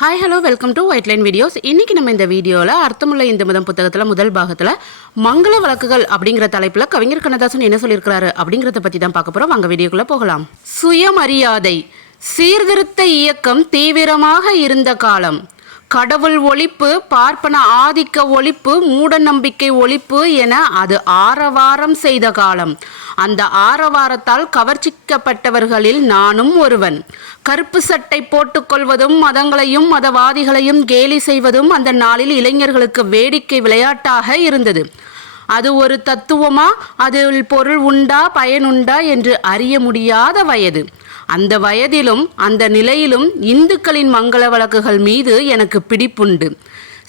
Hi hello welcome to white line videos இன்றைக்கி நம்ம இந்த வீடியோவில் அர்த்தமுள்ள இந்து மதம் புத்தகத்தில் முதல் பாகத்தில் மங்கள வழக்குகள் அப்படிங்கிற தலைப்பில் கவிஞர் கண்ணதாசன் என்ன சொல்லியிருக்கிறாரு அப்படிங்கிறத பற்றி தான் பார்க்க போகிறோம் வாங்க வீடியோக்குள்ளே போகலாம். சுயமரியாதை சீர்திருத்த இயக்கம் தீவிரமாக இருந்த காலம். கடவுள் ஒழிப்பு பார்ப்பன ஆதிக்க ஒழிப்பு மூட நம்பிக்கை ஒழிப்பு என அது ஆரவாரம் செய்த காலம். அந்த ஆரவாரத்தால் கவர்ச்சிக்கப்பட்டவர்களில் நானும் ஒருவன். கருப்பு சட்டை போட்டுக்கொள்வதும் மதங்களையும் மதவாதிகளையும் கேலி செய்வதும் அந்த நாளில் இளைஞர்களுக்கு வேடிக்கை விளையாட்டாக இருந்தது. அது ஒரு தத்துவமா? அதில் பொருள் உண்டா பயனுண்டா என்று அறிய முடியாத வயது. அந்த வயதிலும் அந்த நிலையிலும் இந்துக்களின் மங்கள வழக்குகள் மீது எனக்கு பிடிப்புண்டு.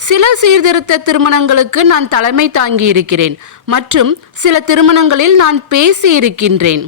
சில சீர்திருத்த திருமணங்களுக்கு நான் தலைமை தாங்கி இருக்கிறேன் மற்றும் சில திருமணங்களில் நான் பேசி இருக்கின்றேன்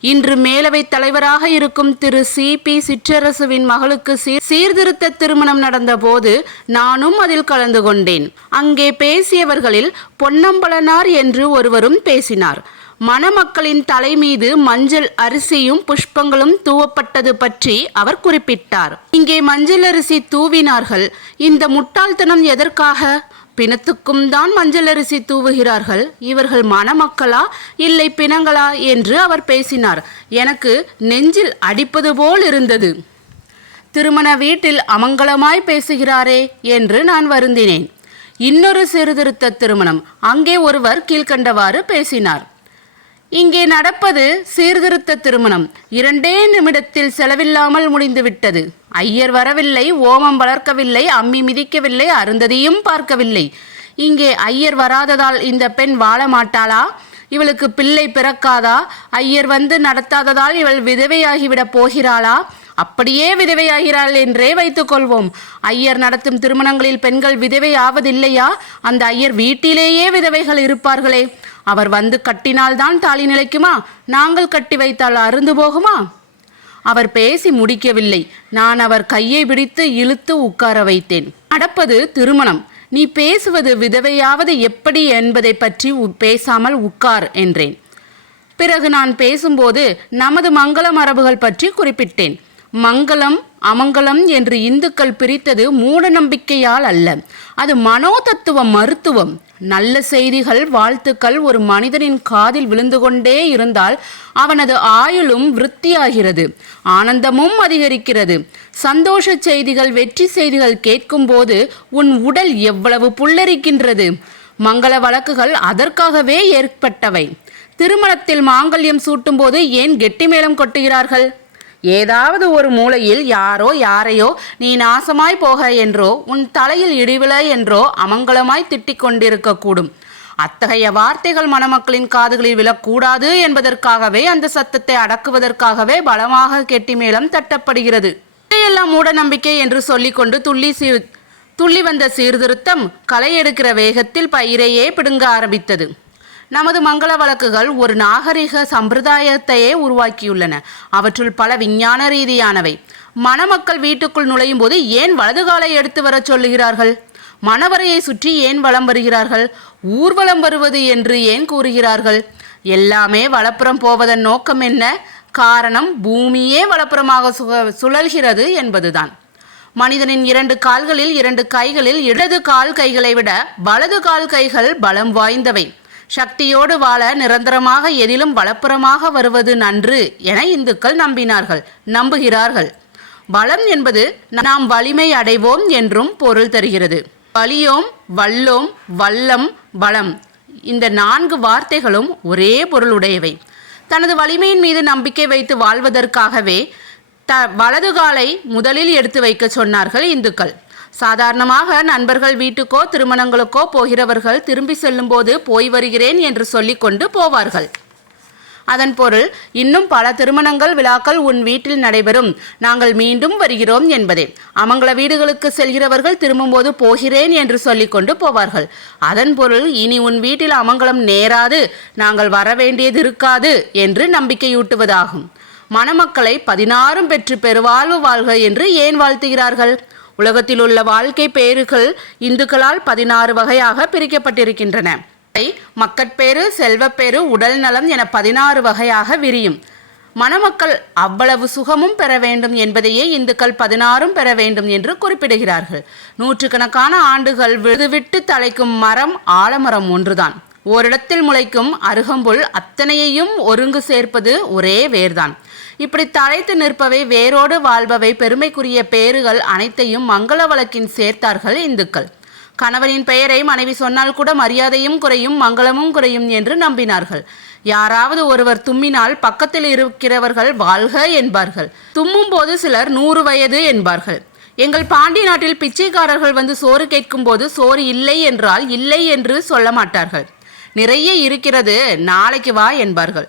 இன்று மேலவை தலைவராக இருக்கும் திரு சி. பி. சிற்றரசுவின் மகளுக்கு சீர் சீர்திருத்த திருமணம் நடந்தபோது நானும் அதில் கலந்து கொண்டேன். அங்கே பேசியவர்களில் பொன்னம்பலனார் என்று ஒருவரும் பேசினார். மணமக்களின் தலை மீது மஞ்சள் அரிசியும் புஷ்பங்களும் தூவப்பட்டது பற்றி அவர் குறிப்பிட்டார். இங்கே மஞ்சள் அரிசி தூவினார்கள். இந்த முட்டாள்தனம் எதற்காக? பிணத்துக்கும் தான் மஞ்சள் அரிசி தூவுகிறார்கள். இவர்கள் மணமக்களா? இல்லை பிணங்களா? என்று அவர் பேசினார். எனக்கு நெஞ்சில் அடிப்பது போல் இருந்தது. திருமண வீட்டில் அமங்கலமாய் பேசுகிறாரே என்று நான் வருந்தினேன். இன்னொரு சீர்திருத்த திருமணம். அங்கே ஒருவர் கீழ்க்கண்டவாறு பேசினார். இங்கே நடப்பது சீர்திருத்த திருமணம். இரண்டே நிமிடத்தில் செலவில்லாமல் முடிந்துவிட்டது. ஐயர் வரவில்லை ஓமம் வளர்க்கவில்லை அம்மி மிதிக்கவில்லை அருந்ததியும் பார்க்கவில்லை. இங்கே ஐயர் வராததால் இந்த பெண் வாழ மாட்டாளா? இவளுக்கு பிள்ளை பிறக்காதா? ஐயர் வந்து நடத்தாததால் இவள் விதவையாகிவிடப் போகிறாளா? அப்படியே விதவையாகிறாள் என்றே வைத்துக்கொள்வோம் ஐயர் நடத்தும் திருமணங்களில் பெண்கள் விதவை ஆவதில்லையா அந்த ஐயர் வீட்டிலேயே விதவைகள் இருப்பார்களே. அவர் வந்து கட்டினால்தான் தாலி நிலைக்குமா? நாங்கள் கட்டி வைத்தால் அருந்து போகுமா? அவர் பேசி முடிக்கவில்லை. நான் அவர் கையை பிடித்து இழுத்து உட்கார வைத்தேன். நடப்பது திருமணம். நீ பேசுவது விதவையாவது எப்படி என்பதை பற்றி உ- பேசாமல் உட்கார் என்றேன். பிறகு நான் பேசும்போது நமது மங்கள மரபுகள் பற்றி குறிப்பிட்டேன். மங்களம் அமங்கலம் என்று இந்துக்கள் பிரித்தது மூட நம்பிக்கையால் அல்ல. அது மனோதத்துவ மருத்துவம். நல்ல செய்திகள் வாழ்த்துக்கள் ஒரு மனிதனின் காதில் விழுந்து கொண்டே இருந்தால் அவனது ஆயுளும் விருத்தியாகிறது ஆனந்தமும் அதிகரிக்கிறது. சந்தோஷ செய்திகள் வெற்றி செய்திகள் கேட்கும்போது உன் உடல் எவ்வளவு புல்லரிக்கின்றது? மங்கள வழக்குகள் அதற்காகவே ஏற்பட்டவை. திருமணத்தில் மாங்கல்யம் சூட்டும்போது ஏன் கெட்டி மேளம் கொட்டுகிறார்கள்? ஏதாவது ஒரு மூலையில் யாரோ யாரையோ நீ நாசமாய் போக என்றோ உன் தலையில் இடிவிழ என்றோ அமங்கலமாய் திட்டிக் கொண்டிருக்கக்கூடும். அத்தகைய வார்த்தைகள் மணமக்களின் காதுகளில் விழக்கூடாது என்பதற்காகவே அந்த சத்தத்தை அடக்குவதற்காகவே பலமாக கெட்டி மேளம் தட்டப்படுகிறது. இதையெல்லாம் மூடநம்பிக்கை என்று சொல்லிக்கொண்டு துள்ளி சீர் துள்ளி வந்த சீர்திருத்தம் களை எடுக்கிற வேகத்தில் பயிரையே பிடுங்க ஆரம்பித்தது. நமது மங்கள வழக்குகள் ஒரு நாகரிக சம்பிரதாயத்தையே உருவாக்கியுள்ளன. அவற்றுள் பல விஞ்ஞான ரீதியானவை. மணமக்கள் வீட்டுக்குள் நுழையும் போது ஏன் வலது காலை எடுத்து வரச் சொல்லுகிறார்கள்? மணவரையை சுற்றி ஏன் வலம் வருகிறார்கள்? ஊர்வலம் வருவது என்று ஏன் கூறுகிறார்கள்? எல்லாமே வலப்புறம் போவதன் நோக்கம் என்ன? காரணம் பூமியே வலப்புறமாக சுக- சுழல்கிறது என்பதுதான். மனிதனின் இரண்டு கால்களில் இரண்டு கைகளில் இடது கால் கைகளை விட வலது கால் கைகள் பலம் வாய்ந்தவை. சக்தியோடு வாழ நிரந்தரமாக எதிலும் வலப்புறமாக வருவது நன்று என இந்துக்கள் நம்பினார்கள் நம்புகிறார்கள். பலம் என்பது நாம் வலிமை அடைவோம் என்றும் பொருள் தருகிறது. வலியோம் வல்லோம் வல்லம் பலம் இந்த நான்கு வார்த்தைகளும் ஒரே பொருளுடையவை. தனது வலிமையின் மீது நம்பிக்கை வைத்து வாழ்வதற்காகவே த வலது காலை முதலில் எடுத்து வைக்க சொன்னார்கள் இந்துக்கள். சாதாரணமாக நண்பர்கள் வீட்டுக்கோ திருமணங்களுக்கோ போகிறவர்கள் திரும்பி செல்லும்போது போய் வருகிறேன் என்று சொல்லிக்கொண்டு போவார்கள். அதன் பொருள் இன்னும் பல திருமணங்கள் விழாக்கள் உன் வீட்டில் நடைபெறும். நாங்கள் மீண்டும் வருகிறோம் என்பதே. அமங்கல வீடுகளுக்கு செல்கிறவர்கள் திரும்பும்போது போகிறேன் என்று சொல்லிக்கொண்டு போவார்கள். அதன் பொருள் இனி உன் வீட்டில் அமங்கலம் நேராது. நாங்கள் வர வேண்டியது இருக்காது என்று நம்பிக்கையூட்டுவதாகும். மணமக்களை பதினாறும் பெற்று பெருவாழ்வு வாழ்க என்று ஏன் வாழ்த்துகிறார்கள்? உலகத்தில் உள்ள வாழ்க்கை பேறுகள் இந்துக்களால் பதினாறு வகையாக பிரிக்கப்பட்டிருக்கின்றன. இவை மக்கட்பேறு செல்வப்பேறு உடல் நலம் என பதினாறு வகையாக விரியும். மணமக்கள் அவ்வளவு சுகமும் பெற வேண்டும் என்பதையே இந்துக்கள் பதினாறும் பெற வேண்டும் என்று குறிப்பிடுகிறார்கள். நூற்றுக்கணக்கான ஆண்டுகள் விழுதுவிட்டு தலைக்கும் மரம் ஆலமரம் ஒன்றுதான். ஓரிடத்தில் முளைக்கும் அருகம்புல் அத்தனையையும் ஒருங்கு சேர்ப்பது ஒரே வேர்தான். இப்படி தழைத்து நிற்பவை வேரோடு வாழ்பவை பெருமைக்குரிய பேறுகள் அனைத்தையும் மங்கள வழக்கின் சேர்த்தார்கள் இந்துக்கள். கணவனின் பெயரை மனைவி சொன்னால் கூட மரியாதையும் குறையும் மங்களமும் குறையும் என்று நம்பினார்கள். யாராவது ஒருவர் தும்மினால் பக்கத்தில் இருக்கிறவர்கள் வாழ்க என்பார்கள். தும்மும் போது சிலர் நூறு வயது என்பார்கள். எங்கள் பாண்டி நாட்டில் பிச்சைக்காரர்கள் வந்து சோறு கேட்கும்போது சோறு இல்லை என்றால் இல்லை என்று சொல்ல மாட்டார்கள். நிறைய இருக்கிறது நாளைக்கு வா என்பார்கள்.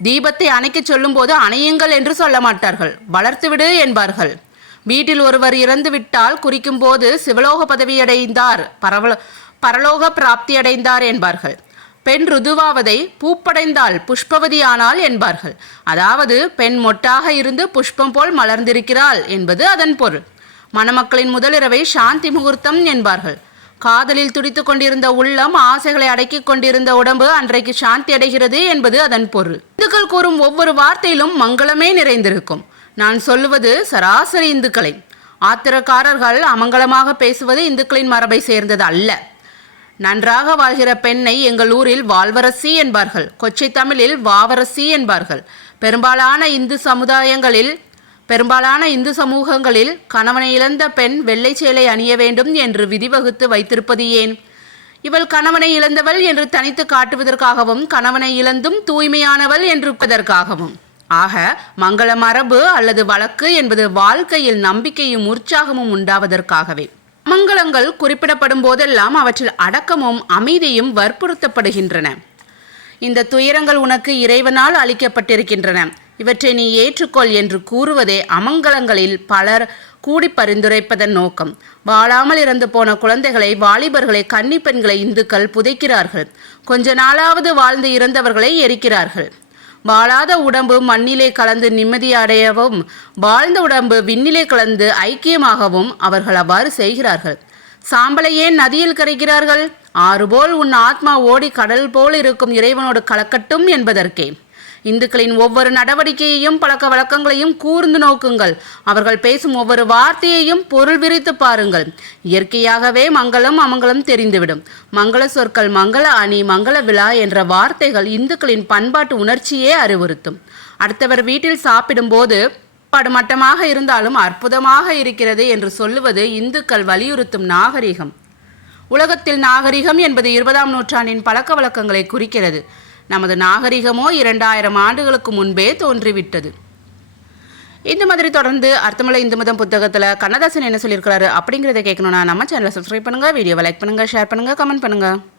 தீபத்தை அணைக்கச் சொல்லும்போது அணையுங்கள் என்று சொல்ல மாட்டார்கள். வளர்த்துவிடு என்பார்கள். வீட்டில் ஒருவர் இறந்து விட்டால் குறிக்கும் போது சிவலோக பதவியடைந்தார் பரவ பரலோக பிராப்தி அடைந்தார் என்பார்கள். பெண் ருதுவாவதை பூப்படைந்தால் புஷ்பவதியானால் என்பார்கள். அதாவது பெண் மொட்டாக இருந்து புஷ்பம் போல் மலர்ந்திருக்கிறாள் என்பது அதன் பொருள். மணமக்களின் முதலிரவை சாந்தி முகூர்த்தம் என்பார்கள். காதலில் துடித்துக் கொண்டிருந்த உள்ளம் ஆசைகளை அடக்கிக் கொண்டிருந்த உடம்பு அன்றைக்கு சாந்தி அடைகிறது என்பது அதன் பொருள். இந்துக்கள் கூறும் ஒவ்வொரு வார்த்தையிலும் மங்களமே நிறைந்திருக்கும். நான் சொல்லுவது சராசரி இந்துக்களை ஆத்திரக்காரர்கள் அமங்கலமாக பேசுவது இந்துக்களின் மரபை சேர்ந்தது அல்ல. நன்றாக வாழ்கிற பெண்ணை எங்கள் ஊரில் வால்வரசி என்பார்கள். கொச்சை தமிழில் வாவரசி என்பார்கள். பெரும்பாலான இந்து சமுதாயங்களில் பெரும்பாலான இந்து சமூகங்களில் கணவனை இழந்த பெண் வெள்ளை சேலை அணிய வேண்டும் என்று விதிவகுத்து வைத்திருப்பது ஏன்? இவள் கணவனை இழந்தவள் என்று தனித்து காட்டுவதற்காகவும் கணவனை இழந்தும் தூய்மையானவள் என்றிருப்பதற்காகவும் ஆக மங்கள மரபு அல்லது வழக்கு என்பது வாழ்க்கையில் நம்பிக்கையும் உற்சாகமும் உண்டாவதற்காகவே. மங்களங்கள் குறிப்பிடப்படும் போதெல்லாம் அவற்றில் அடக்கமும் அமைதியும் வற்புறுத்தப்படுகின்றன. இந்த துயரங்கள் உனக்கு இறைவனால் அளிக்கப்பட்டிருக்கின்றன. இவற்றை நீ ஏற்றுக்கொள் என்று கூறுவதே அமங்கலங்களில் பலர் கூடி பரிந்துரைப்பதன் நோக்கம். வாழாமல் இறந்து போன குழந்தைகளை வாலிபர்களை கன்னி பெண்களை இந்துக்கள் புதைக்கிறார்கள். கொஞ்ச நாளாவது வாழ்ந்து இறந்தவர்களை எரிக்கிறார்கள். வாழாத உடம்பு மண்ணிலே கலந்து நிம்மதியடையவும் வாழ்ந்த உடம்பு விண்ணிலே கலந்து ஐக்கியமாகவும் அவர்கள் அவ்வாறு செய்கிறார்கள். சாம்பலை ஏன் நதியில் கரைக்கிறார்கள்? ஆறு போல் உன் ஆத்மா ஓடி கடல் போல் இருக்கும் இறைவனோடு கலக்கட்டும் என்பதற்கே. இந்துக்களின் ஒவ்வொரு நடவடிக்கையையும் பழக்க வழக்கங்களையும் கூர்ந்து நோக்குங்கள். அவர்கள் பேசும் ஒவ்வொரு வார்த்தையையும் பொருள் விரித்து பாருங்கள். இயற்கையாகவே மங்களம் அமங்கலம் தெரிந்துவிடும். மங்கள சொற்கள் மங்கள அணி மங்கள விழா என்ற வார்த்தைகள் இந்துக்களின் பண்பாட்டு உணர்ச்சியே அறிவுறுத்தும். அடுத்தவர் வீட்டில் சாப்பிடும்போது படுமட்டமாக இருந்தாலும் அற்புதமாக இருக்கிறது என்று சொல்லுவது இந்துக்கள் வலியுறுத்தும் நாகரிகம். உலகத்தில் நாகரிகம் என்பது இருபதாம் நூற்றாண்டின் பழக்க வழக்கங்களை குறிக்கிறது. நமது நாகரிகமோ இரண்டாயிரம் ஆண்டுகளுக்கு முன்பே தோன்றிவிட்டது. இந்த மாதிரி தொடர்ந்து அர்த்தமுள்ள இந்து மதம் புத்தகத்தில் கண்ணதாசன் என்ன சொல்லியிருக்கிறாரு அப்படிங்கிறத கேட்கணும்னா நம்ம சேனலை சப்ஸ்கிரைப் பண்ணுங்கள் வீடியோவை லைக் பண்ணுங்கள் ஷேர் பண்ணுங்கள் கமெண்ட் பண்ணுங்கள்